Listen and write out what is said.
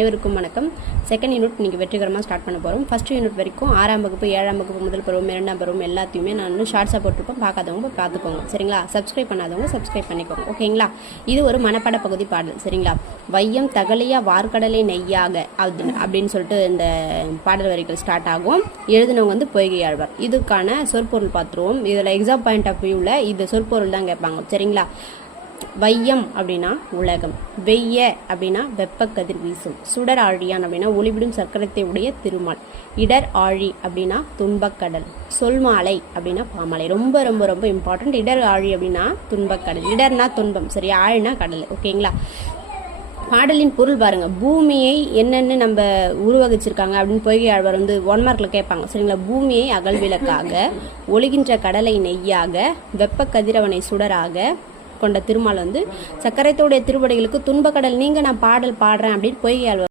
அனைவருக்கும் வணக்கம். Second unit இன்னைக்கு வெற்றிகரமாக ஸ்டார்ட் பண்ண போகிறோம். ஃபர்ஸ்ட் யூனிட் வரைக்கும் 6ஆம் வகுப்பு 7ஆம் வகுப்பு முதல் பருவம் 2ஆம் பருவம் எல்லாத்தையுமே நான் இன்னும் ஷார்ட்ஸாக போட்டிருப்போம். பார்க்காதவங்க பார்த்துக்கோங்க சரிங்களா. சப்ஸ்கிரைப் பண்ணாதவங்க சப்ஸ்கிரைப் பண்ணிக்கோங்க ஓகேங்களா. இது ஒரு மனப்பாட பகுதி பாடல் சரிங்களா. வையம் தகலியா வார்கடலை நெய்யாக அப்படின்னு சொல்லிட்டு இந்த பாடல் வரிகள் ஸ்டார்ட் ஆகும். எழுதினவங்க வந்து பொய்கை ஆழ்வார். இதுக்கான சொற்பொருள் பார்த்துருவோம். இதில் எக்ஸாம் பாயிண்ட் ஆஃப் வியூவில் இது சொற்பொருள் தான் கேட்பாங்க சரிங்களா. வையம் அப்படின்னா உலகம், வெய்ய அப்படின்னா வெப்ப கதிர் வீசும், சுடர் ஆழியான் அப்படின்னா ஒளிவிடும் சர்க்கரத்தை உடைய திருமால், இடர் ஆழி அப்படின்னா துன்பக்கடல், சொல்மாலை அப்படின்னா பாமாலை. ரொம்ப ரொம்ப ரொம்ப இம்பார்ட்டன்ட். இடர் ஆழி அப்படின்னா துன்பக்கடல், இடர்னா துன்பம் சரி, ஆழினா கடல் ஓகேங்களா. பாடலின் பொருள் பாருங்க. பூமியை என்னென்னு நம்ம உருவகிச்சிருக்காங்க அப்படின்னு பொய்கை ஆழ்வார் வந்து 1 மார்க்ல கேட்பாங்க சரிங்களா. பூமியை அகல்விளக்காக, ஒளிகின்ற கடலை நெய்யாக, வெப்ப கதிரவனை சுடராக கொண்ட திருமால் வந்து சக்கரத்தோடைய திருவடிகளுக்கு துன்பக்கடல் நீங்க நான் பாடல் பாடுறேன் அப்படின்னு பொய்கை ஆழ்வார்